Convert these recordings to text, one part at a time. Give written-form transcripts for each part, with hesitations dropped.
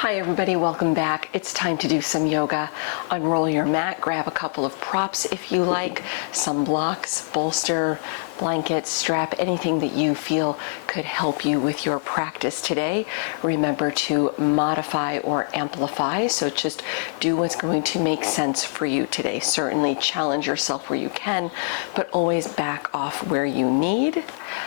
Hi everybody, welcome back. It's time to do some yoga. Unroll your mat, grab a couple of props if you like, some blocks, bolster, blanket, strap, anything that you feel could help you with your practice today. Remember to modify or amplify, so just do what's going to make sense for you today. Certainly challenge yourself where you can, but always back off where you need.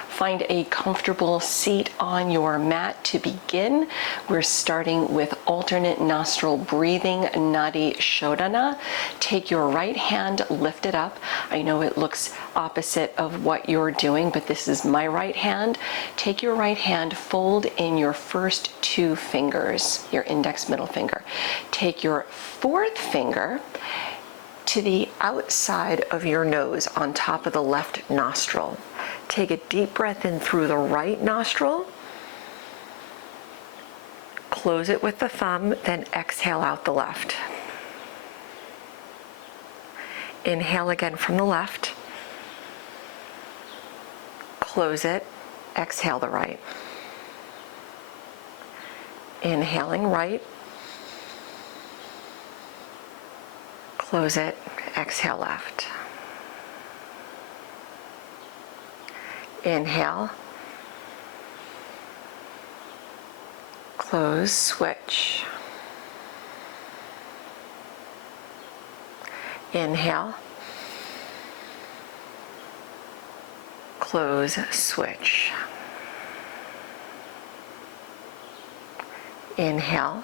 Find a comfortable seat on your mat to begin. We're starting with alternate nostril breathing, Nadi Shodhana. Take your right hand, lift it up. I know it looks opposite of what you're doing, but this is my right hand. Take your right hand, fold in your first two fingers, your index, middle finger. Take your fourth finger to the outside of your nose on top of the left nostril. Take a deep breath in through the right nostril. Close it with the thumb, then exhale out the left. Inhale again from the left. Close it, exhale the right. Inhaling right. Close it, exhale left. Inhale. Close, switch. Inhale. Close, switch. Inhale.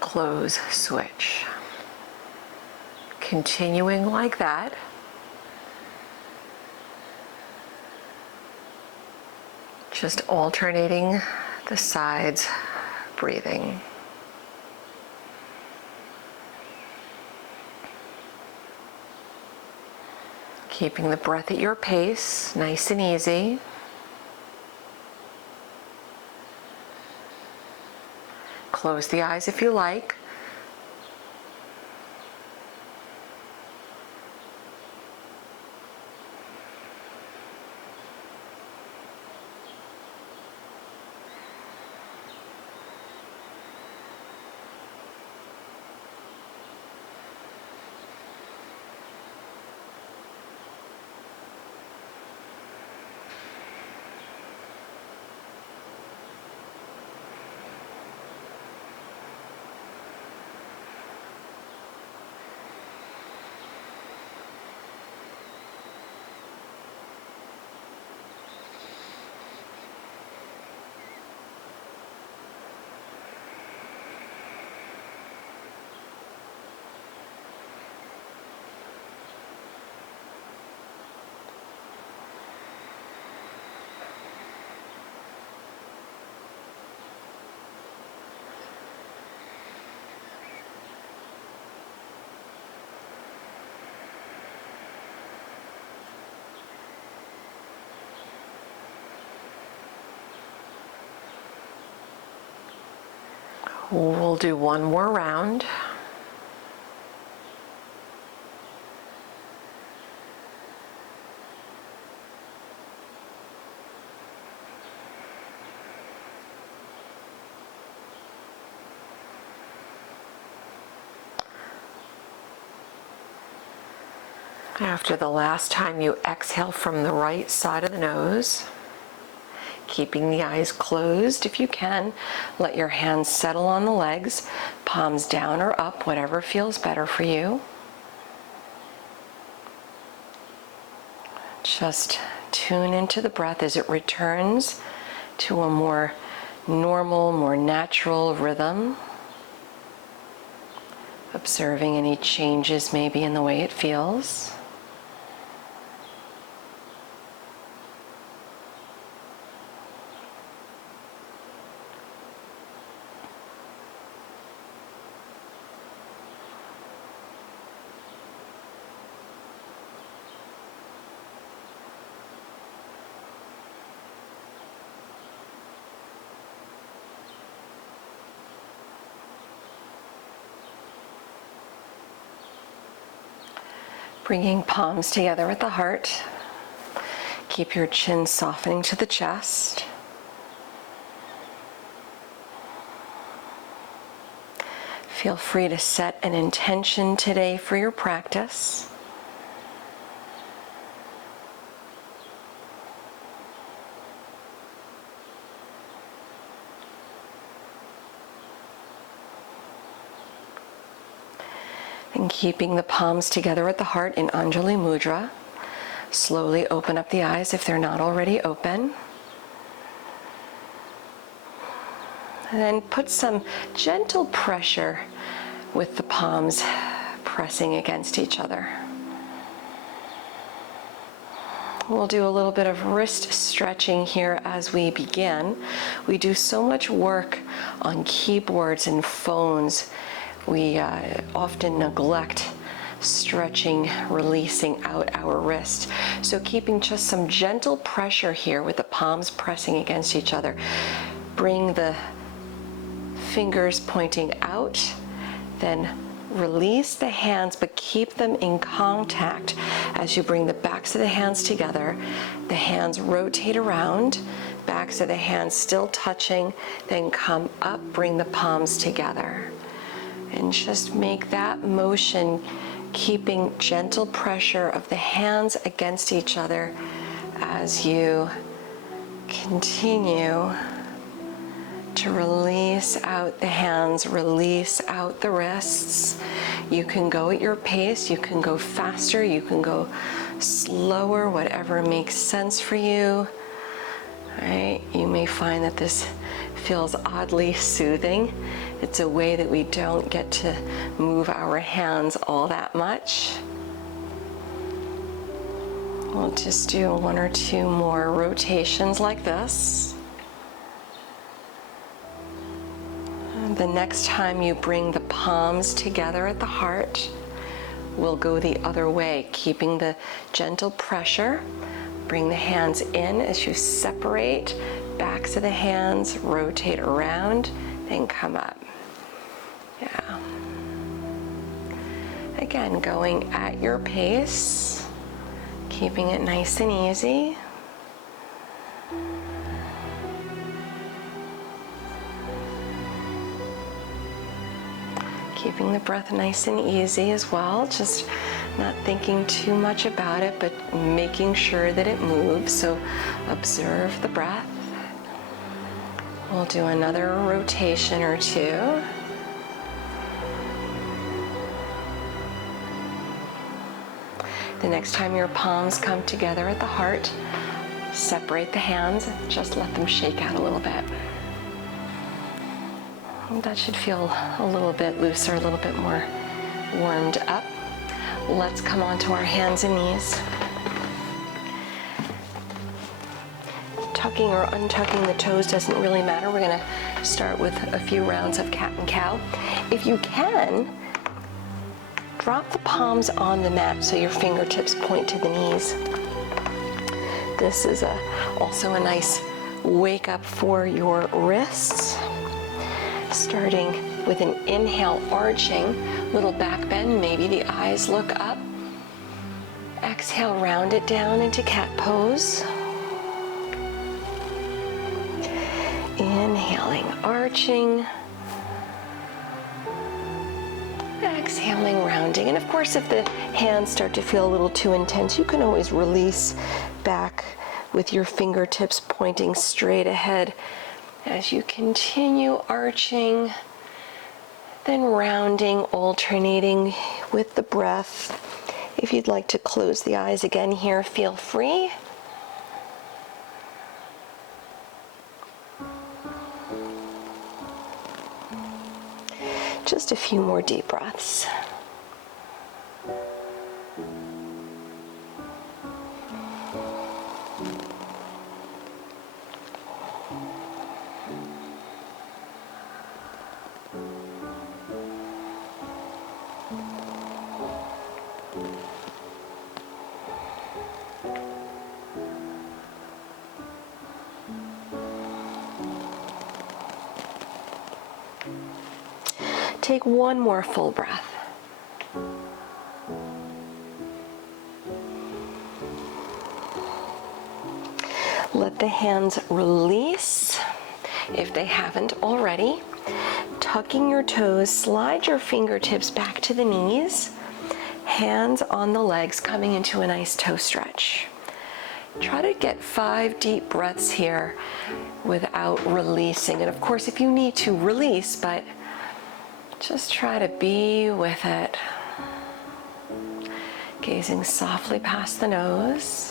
Close, switch. Continuing like that. Just alternating the sides, breathing. Keeping the breath at your pace, nice and easy. Close the eyes if you like. We'll do one more round. After the last time, you exhale from the right side of the nose. Keeping the eyes closed if you can. Let your hands settle on the legs, palms down or up, whatever feels better for you. Just tune into the breath as it returns to a more normal, more natural rhythm. Observing any changes maybe in the way it feels. Bringing palms together at the heart. Keep your chin softening to the chest. Feel free to set an intention today for your practice. And keeping the palms together at the heart in Anjali Mudra. Slowly open up the eyes if they're not already open. And then put some gentle pressure with the palms pressing against each other. We'll do a little bit of wrist stretching here as we begin. We do so much work on keyboards and phones. We often neglect stretching, releasing out our wrist. So keeping just some gentle pressure here with the palms pressing against each other. Bring the fingers pointing out, then release the hands, but keep them in contact as you bring the backs of the hands together. The hands rotate around, backs of the hands still touching, then come up, bring the palms together. And just make that motion, keeping gentle pressure of the hands against each other as you continue to release out the hands, release out the wrists. You can go at your pace, you can go faster, you can go slower, whatever makes sense for you. All right, you may find that this feels oddly soothing. It's a way that we don't get to move our hands all that much. We'll just do one or two more rotations like this. The next time you bring the palms together at the heart, we'll go the other way, keeping the gentle pressure. Bring the hands in as you separate, backs of the hands, rotate around, then come up. Yeah. Again, going at your pace, keeping it nice and easy. Keeping the breath nice and easy as well, just not thinking too much about it, but making sure that it moves. So observe the breath. We'll do another rotation or two. The next time your palms come together at the heart, separate the hands, just let them shake out a little bit. That should feel a little bit looser, a little bit more warmed up. Let's come onto our hands and knees. Tucking or untucking the toes doesn't really matter. We're going to start with a few rounds of cat and cow. If you can, drop the palms on the mat so your fingertips point to the knees. This is also a nice wake up for your wrists. Starting with an inhale, arching, little back bend, maybe the eyes look up. Exhale, round it down into cat pose. Inhaling, arching. Exhaling, rounding. And of course, if the hands start to feel a little too intense, you can always release back with your fingertips pointing straight ahead. As you continue arching, then rounding, alternating with the breath. If you'd like to close the eyes again here, feel free. Just a few more deep breaths. Take one more full breath. Let the hands release if they haven't already. tucking your toes, slide your fingertips back to the knees, hands on the legs, coming into a nice toe stretch. Try to get 5 deep breaths here without releasing. And of course, if you need to, release, but just try to be with it. Gazing softly past the nose.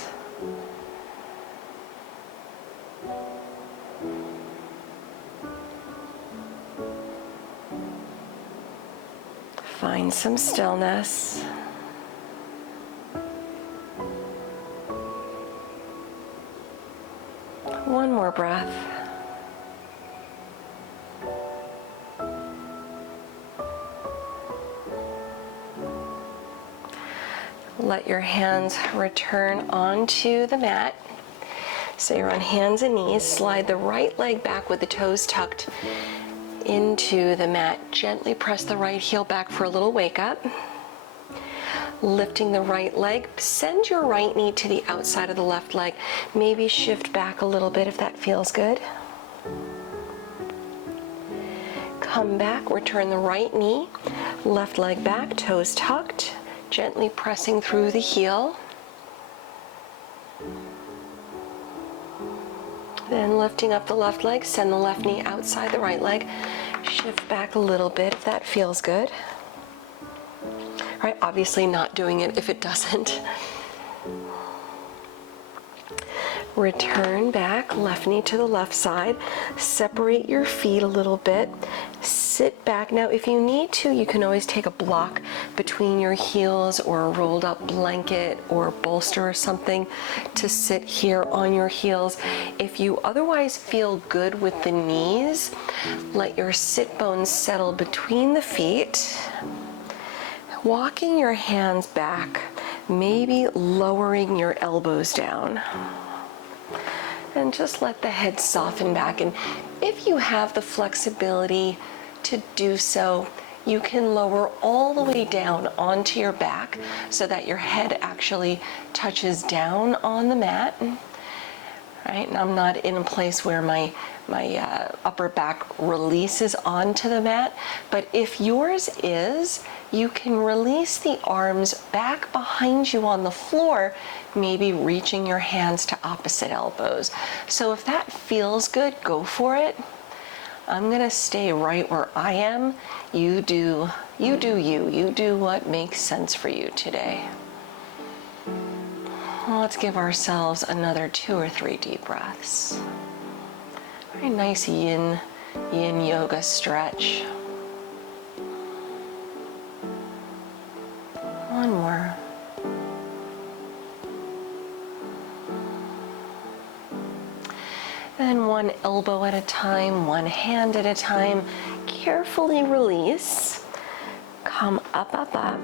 Find some stillness. One more breath. Let your hands return onto the mat. So you're on hands and knees. Slide the right leg back with the toes tucked into the mat. Gently press the right heel back for a little wake up. Lifting the right leg, send your right knee to the outside of the left leg. Maybe shift back a little bit if that feels good. Come back, return the right knee, left leg back, toes tucked, gently pressing through the heel. Then lifting up the left leg, send the left knee outside the right leg. Shift back a little bit if that feels good. Right, obviously not doing it if it doesn't. Return back, left knee to the left side. Separate your feet a little bit. Sit back. Now, if you need to, you can always take a block between your heels or a rolled up blanket or a bolster or something to sit here on your heels. If you otherwise feel good with the knees, let your sit bones settle between the feet. Walking your hands back, maybe lowering your elbows down. And just let the head soften back. And if you have the flexibility to do so, you can lower all the way down onto your back so that your head actually touches down on the mat. Right? And I'm not in a place where my upper back releases onto the mat, but if yours is, you can release the arms back behind you on the floor, maybe reaching your hands to opposite elbows. So if that feels good, go for it. I'm gonna stay right where I am. You do you. You do what makes sense for you today. Let's give ourselves another 2 or 3 deep breaths. Very nice yin yoga stretch. One more. Then one elbow at a time, one hand at a time. Carefully release. Come up, up, up.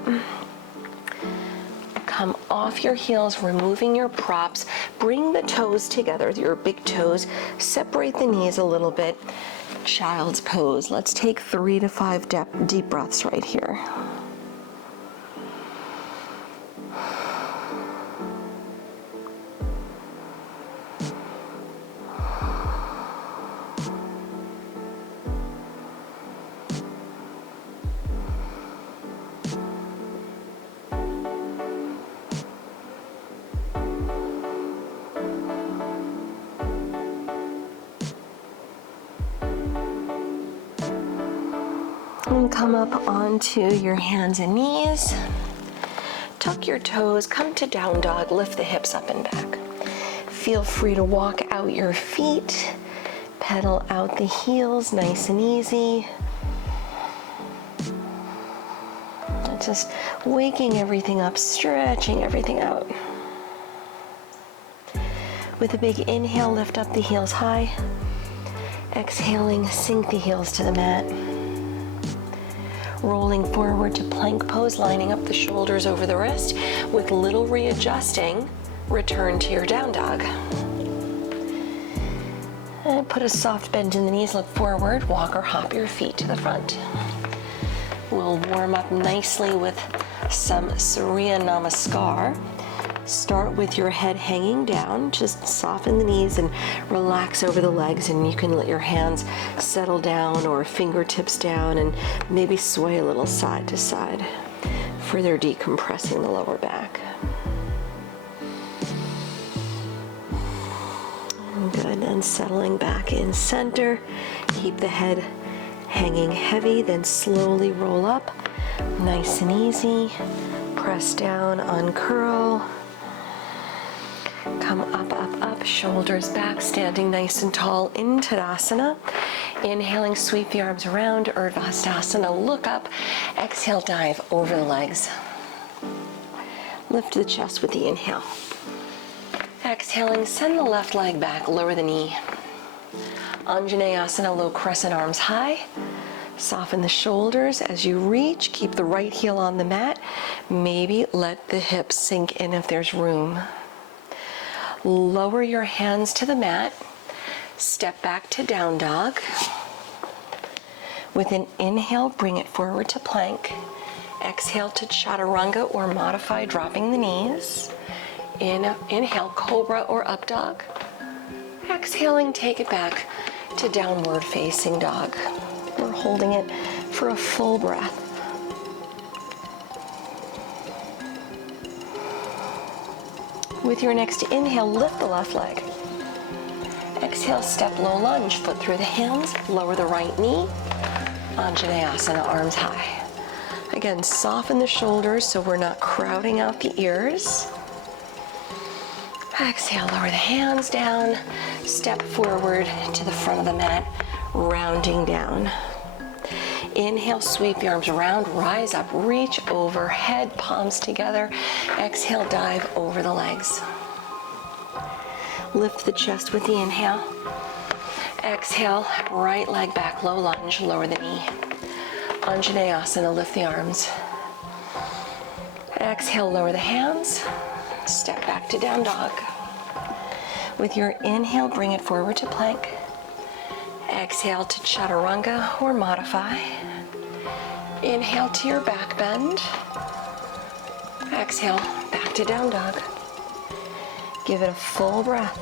Come off your heels, removing your props. Bring the toes together, your big toes. Separate the knees a little bit. Child's pose. Let's take 3 to 5 deep breaths right here. And come up onto your hands and knees. Tuck your toes, come to down dog, lift the hips up and back. Feel free to walk out your feet, pedal out the heels, nice and easy. Just waking everything up, stretching everything out. With a big inhale, lift up the heels high. Exhaling, sink the heels to the mat. Rolling forward to plank pose, lining up the shoulders over the wrist. With little readjusting, return to your down dog. And put a soft bend in the knees, look forward, walk or hop your feet to the front. We'll warm up nicely with some Surya Namaskar. Start with your head hanging down. Just soften the knees and relax over the legs, and you can let your hands settle down or fingertips down and maybe sway a little side to side, further decompressing the lower back. Good, and settling back in center. Keep the head hanging heavy, then slowly roll up, nice and easy. Press down, uncurl. Come up, up, up, shoulders back, standing nice and tall in Utkatasana. Inhaling, sweep the arms around, Urdhva, look up. Exhale, dive over the legs. Lift the chest with the inhale. Exhaling, send the left leg back, lower the knee. Anjaneyasana, low crescent arms high. Soften the shoulders as you reach. Keep the right heel on the mat. Maybe let the hips sink in if there's room. Lower your hands to the mat. Step back to down dog. With an inhale, bring it forward to plank. Exhale to chaturanga or modify, dropping the knees. Inhale, cobra or up dog. Exhaling, take it back to downward facing dog. We're holding it for a full breath. With your next inhale, lift the left leg. Exhale, step low lunge, foot through the hands, lower the right knee. Anjaneyasana, arms high. Again, soften the shoulders so we're not crowding out the ears. Exhale, lower the hands down, step forward to the front of the mat, rounding down. Inhale, sweep the arms around, rise up, reach overhead, palms together. Exhale, dive over the legs. Lift the chest with the inhale. Exhale, right leg back, low lunge, lower the knee. Anjaneyasana, lift the arms. Exhale, lower the hands. Step back to down dog. With your inhale, bring it forward to plank. Exhale to chaturanga or modify. Inhale to your back bend. Exhale, back to down dog. Give it a full breath.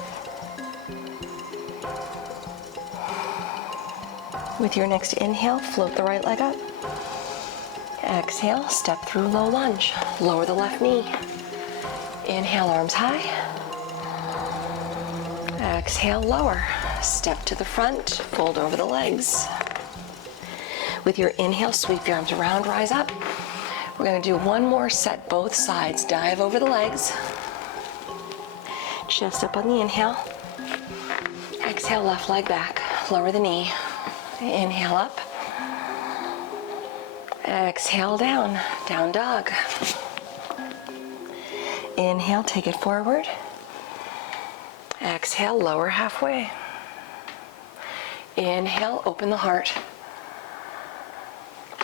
With your next inhale, float the right leg up. Exhale, step through low lunge. Lower the left knee. Inhale, arms high. Exhale, lower. Step to the front, fold over the legs. With your inhale, sweep your arms around, rise up. We're going to do one more set, both sides. Dive over the legs. Chest up on the inhale. Exhale, left leg back. Lower the knee. Inhale up. Exhale down, down dog. Inhale, take it forward. Exhale, lower halfway. Inhale, open the heart.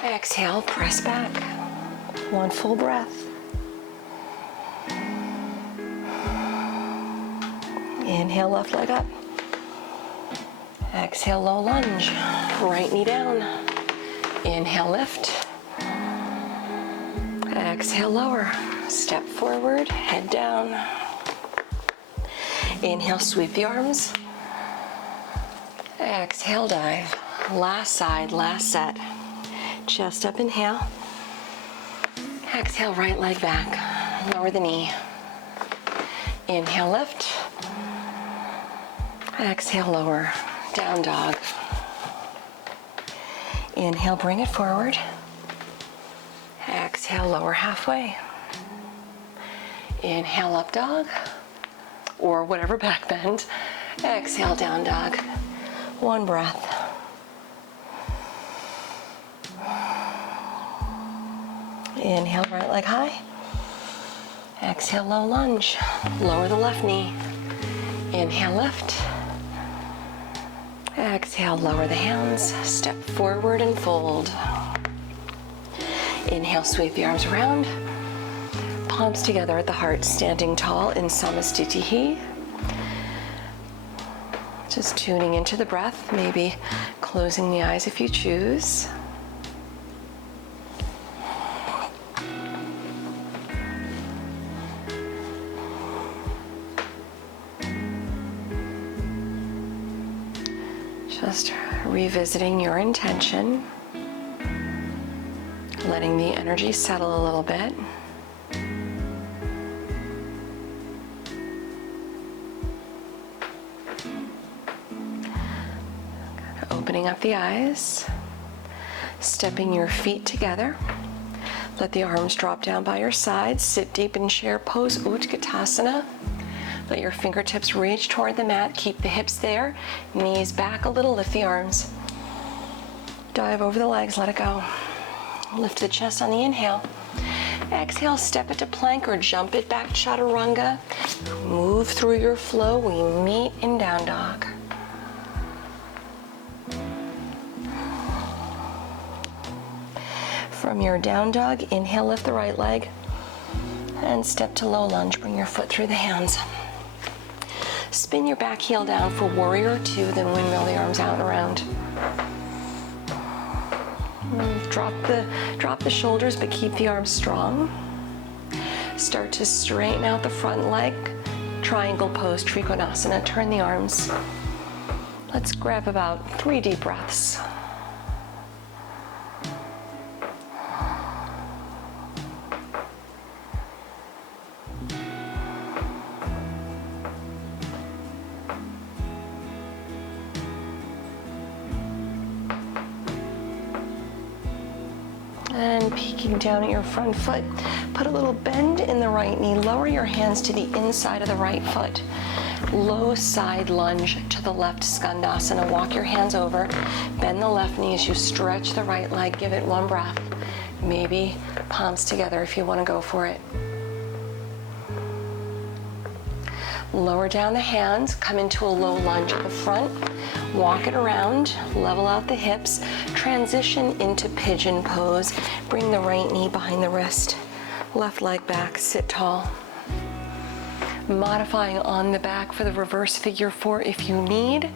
Exhale, press back. One full breath. Inhale, left leg up. Exhale, low lunge. Right knee down. Inhale, lift. Exhale, lower. Step forward, head down. Inhale, sweep the arms. Exhale, dive. Last side, last set. Chest up, inhale. Exhale, right leg back. Lower the knee. Inhale, lift. Exhale, lower. Down dog. Inhale, bring it forward. Exhale, lower halfway. Inhale, up dog, or whatever back bend. Exhale, down dog. One breath. Inhale, right leg high. Exhale, low lunge. Lower the left knee. Inhale, lift. Exhale, lower the hands. Step forward and fold. Inhale, sweep the arms around. Palms together at the heart, standing tall in Samastitihi. Just tuning into the breath, maybe closing the eyes if you choose. Just revisiting your intention, letting the energy settle a little bit. Opening up the eyes, stepping your feet together. Let the arms drop down by your sides. Sit deep in chair pose, Utkatasana. Let your fingertips reach toward the mat. Keep the hips there. Knees back a little. Lift the arms. Dive over the legs. Let it go. Lift the chest on the inhale. Exhale, step it to plank or jump it back, chaturanga. Move through your flow. We meet in down dog. From your down dog, inhale, lift the right leg, and step to low lunge. Bring your foot through the hands. Spin your back heel down for warrior two, then windmill the arms out and around. Drop the shoulders, but keep the arms strong. Start to straighten out the front leg. Triangle pose, Trikonasana. Turn the arms. Let's grab about 3 deep breaths. And peeking down at your front foot, put a little bend in the right knee. Lower your hands to the inside of the right foot. Low side lunge to the left, Skandasana. Walk your hands over. Bend the left knee as you stretch the right leg. Give it 1 breath. Maybe palms together if you want to go for it. Lower down the hands, come into a low lunge at the front, walk it around, level out the hips, transition into pigeon pose, bring the right knee behind the wrist, left leg back, sit tall. Modifying on the back for the reverse figure 4 if you need.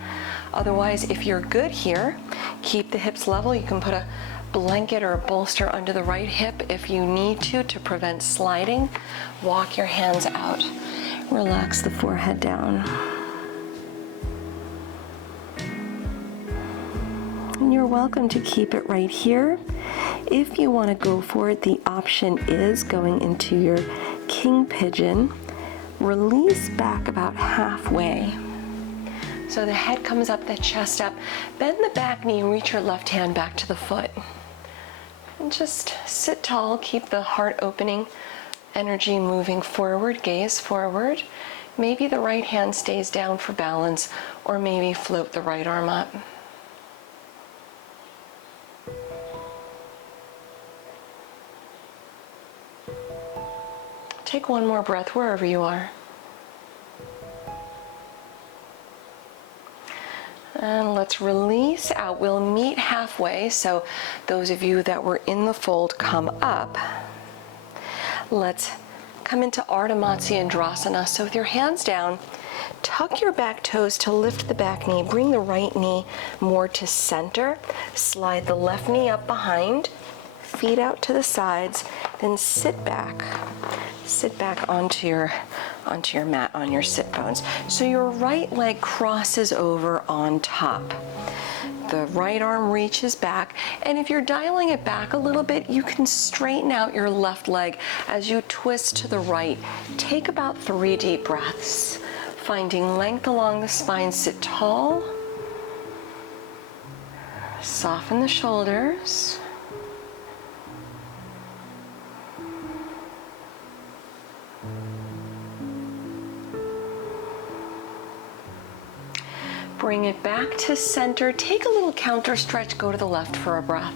Otherwise, if you're good here, keep the hips level. You can put a blanket or a bolster under the right hip if you need to prevent sliding. Walk your hands out. Relax the forehead down. And you're welcome to keep it right here. If you want to go for it, the option is going into your king pigeon. Release back about halfway. So the head comes up, the chest up. Bend the back knee, reach your left hand back to the foot. And just sit tall, keep the heart opening. Energy moving forward, gaze forward. Maybe the right hand stays down for balance, or maybe float the right arm up. Take 1 more breath wherever you are. And let's release out. We'll meet halfway, so those of you that were in the fold, come up. Let's come into Artemazi Andrasana. So with your hands down, tuck your back toes to lift the back knee. Bring the right knee more to center. Slide the left knee up behind. Feet out to the sides. Then sit back. Sit back onto your mat, on your sit bones. So your right leg crosses over on top. The right arm reaches back, and if you're dialing it back a little bit, you can straighten out your left leg as you twist to the right. Take about 3 deep breaths, finding length along the spine. Sit tall. Soften the shoulders. Bring it back to center. Take a little counter stretch. Go to the left for a breath.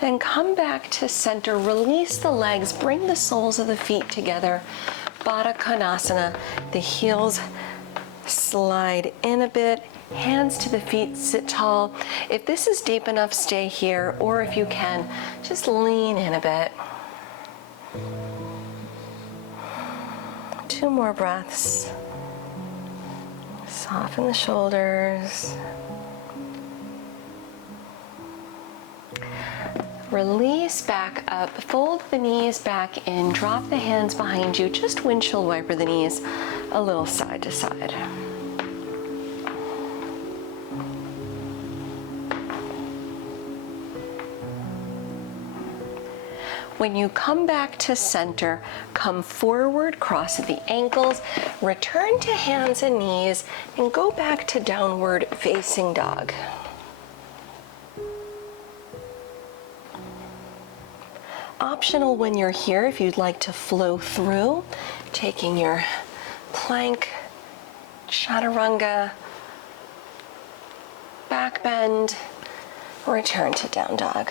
Then come back to center. Release the legs. Bring the soles of the feet together. Barakanasana. The heels slide in a bit. Hands to the feet. Sit tall. If this is deep enough, stay here. Or if you can, just lean in a bit. 2 more breaths. Soften the shoulders. Release back up. Fold the knees back in. Drop the hands behind you. Just windshield wiper the knees a little side to side. When you come back to center, come forward, cross the ankles, return to hands and knees, and go back to downward facing dog. Optional when you're here, if you'd like to flow through, taking your plank, chaturanga, back bend, return to down dog.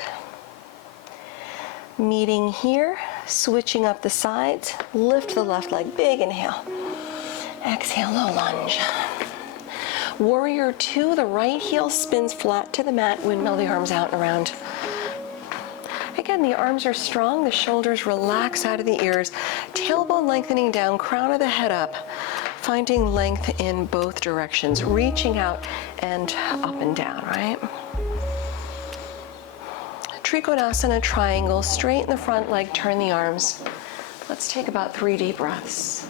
Meeting here, switching up the sides, lift the left leg, big inhale. Exhale, low lunge. Warrior two, the right heel spins flat to the mat, windmill the arms out and around. Again, the arms are strong, the shoulders relax out of the ears, tailbone lengthening down, crown of the head up, finding length in both directions, reaching out and up and down, right? Trikonasana Triangle, straighten the front leg, turn the arms. Let's take about 3 deep breaths.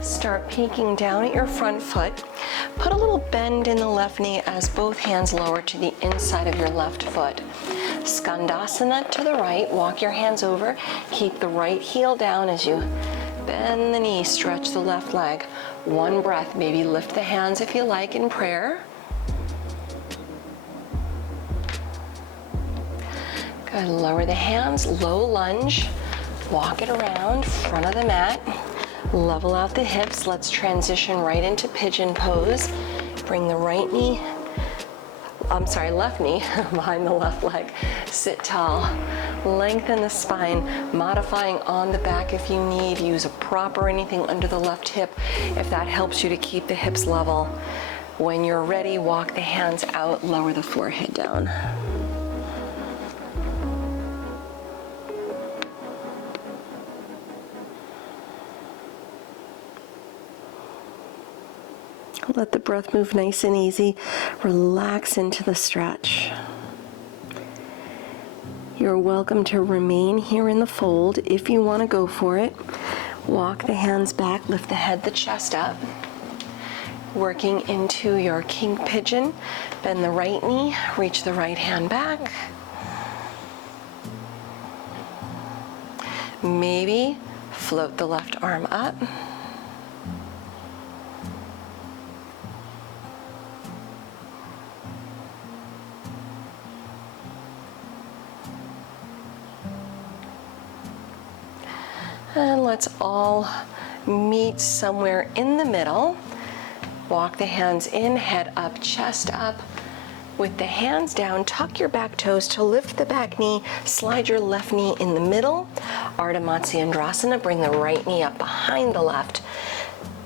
Start peeking down at your front foot. Put a little bend in the left knee as both hands lower to the inside of your left foot. Skandasana to the right, walk your hands over, keep the right heel down as you bend the knee, stretch the left leg. 1 breath, maybe lift the hands if you like in prayer. Good, lower the hands, low lunge, walk it around, front of the mat. Level out the hips. Let's transition right into pigeon pose. Bring the left knee behind the left leg. Sit tall. Lengthen the spine, modifying on the back if you need. Use a prop or anything under the left hip if that helps you to keep the hips level. When you're ready, walk the hands out, lower the forehead down. Let the breath move nice and easy. Relax into the stretch. You're welcome to remain here in the fold if you want to go for it. Walk the hands back, lift the head, the chest up. Working into your king pigeon. Bend the right knee, reach the right hand back. Maybe float the left arm up. And let's all meet somewhere in the middle. Walk the hands in, head up, chest up. With the hands down, tuck your back toes to lift the back knee, slide your left knee in the middle. Artemazi Andrasana, bring the right knee up behind the left.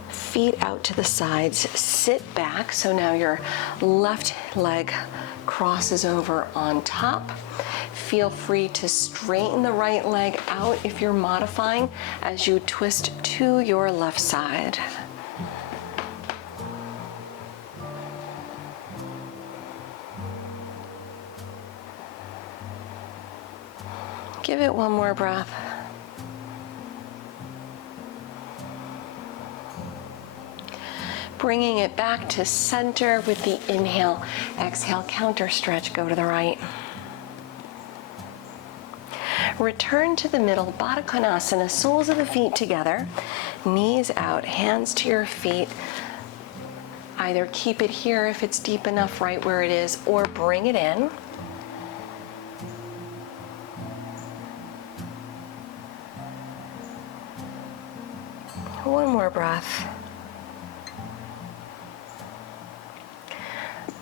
Feet out to the sides, sit back. So now your left leg crosses over on top. Feel free to straighten the right leg out if you're modifying as you twist to your left side. Give it one more breath. Bringing it back to center with the inhale. Exhale, counter stretch, go to the right. Return to the middle, Barakanasana, soles of the feet together, knees out, hands to your feet. Either keep it here if it's deep enough right where it is, or bring it in. One more breath.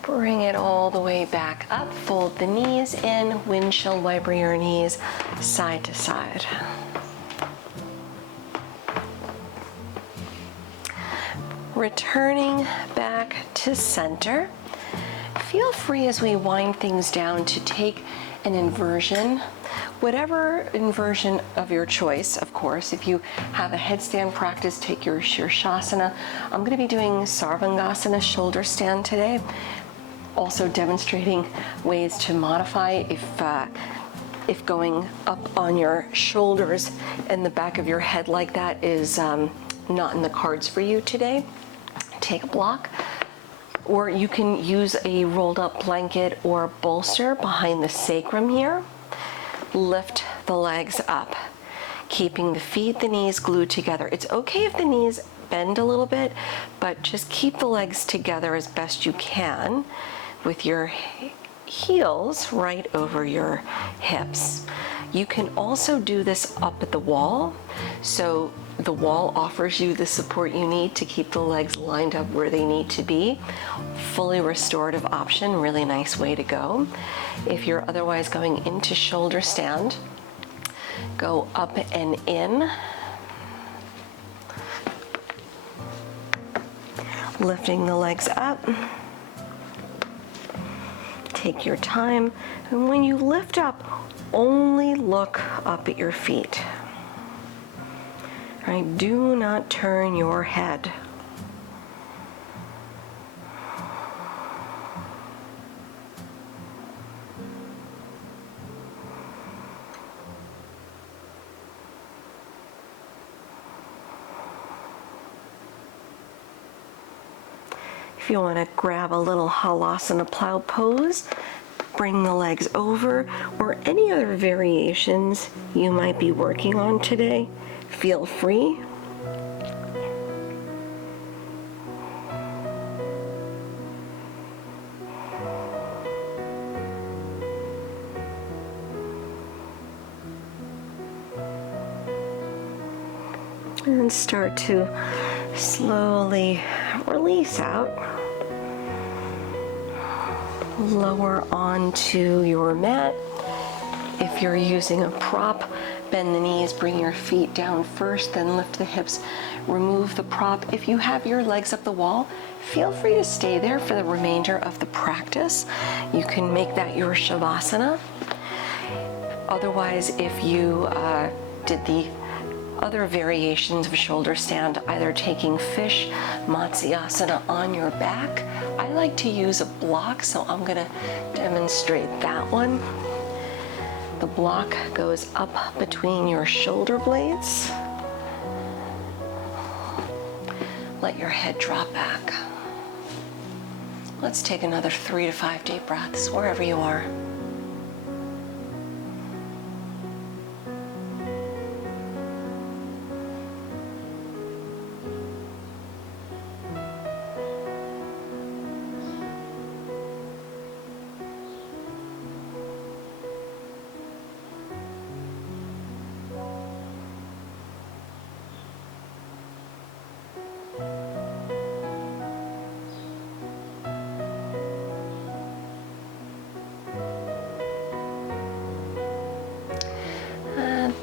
Bring it all the way back up, fold the knees in, windshield wiper your knees side to side. Returning back to center. Feel free as we wind things down to take an inversion, whatever inversion of your choice, of course. If you have a headstand practice, take your Shavasana. I'm going to be doing Sarvangasana shoulder stand today. Also demonstrating ways to modify if If going up on your shoulders and the back of your head like that is not in the cards for you today, take a block, or you can use a rolled up blanket or bolster behind the sacrum here. Lift the legs up, keeping the feet, the knees glued together. It's okay if the knees bend a little bit, but just keep the legs together as best you can with your heels right over your hips. You can also do this up at the wall, so the wall offers you the support you need to keep the legs lined up where they need to be. Fully restorative option, really nice way to go. If you're otherwise going into shoulder stand, go up and in, lifting the legs up. Take your time, and when you lift up, only look up at your feet. All right, do not turn your head. If you want to grab a little halasana plow pose, bring the legs over, or any other variations you might be working on today, feel free. And start to slowly release out. Lower onto your mat. If you're using a prop, bend the knees, bring your feet down first, then lift the hips, remove the prop. If you have your legs up the wall, feel free to stay there for the remainder of the practice. You can make that your Shavasana. Otherwise, if you did the other variations of shoulder stand, either taking fish, Matsyasana on your back. I like to use a block, so I'm gonna demonstrate that one. The block goes up between your shoulder blades. Let your head drop back. Let's take another 3 to 5 deep breaths, wherever you are.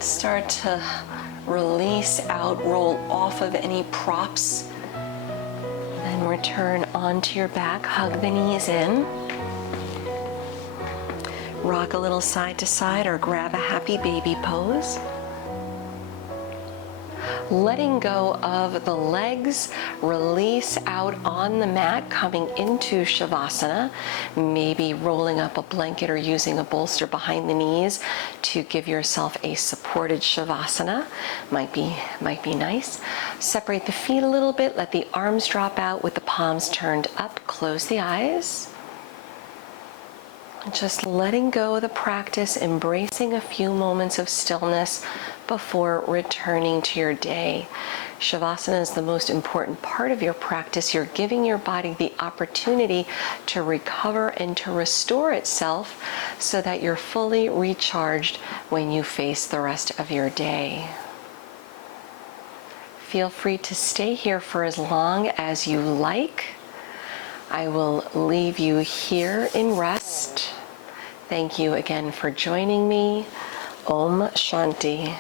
Start to release out, roll off of any props, then return onto your back, hug the knees in, rock a little side to side or grab a happy baby pose. Letting go of the legs, release out on the mat, coming into Shavasana, maybe rolling up a blanket or using a bolster behind the knees to give yourself a supported Shavasana. Might be nice. Separate the feet a little bit, let the arms drop out with the palms turned up, close the eyes. Just letting go of the practice, embracing a few moments of stillness before returning to your day. Shavasana is the most important part of your practice. You're giving your body the opportunity to recover and to restore itself so that you're fully recharged when you face the rest of your day. Feel free to stay here for as long as you like. I will leave you here in rest. Thank you again for joining me. Om Shanti.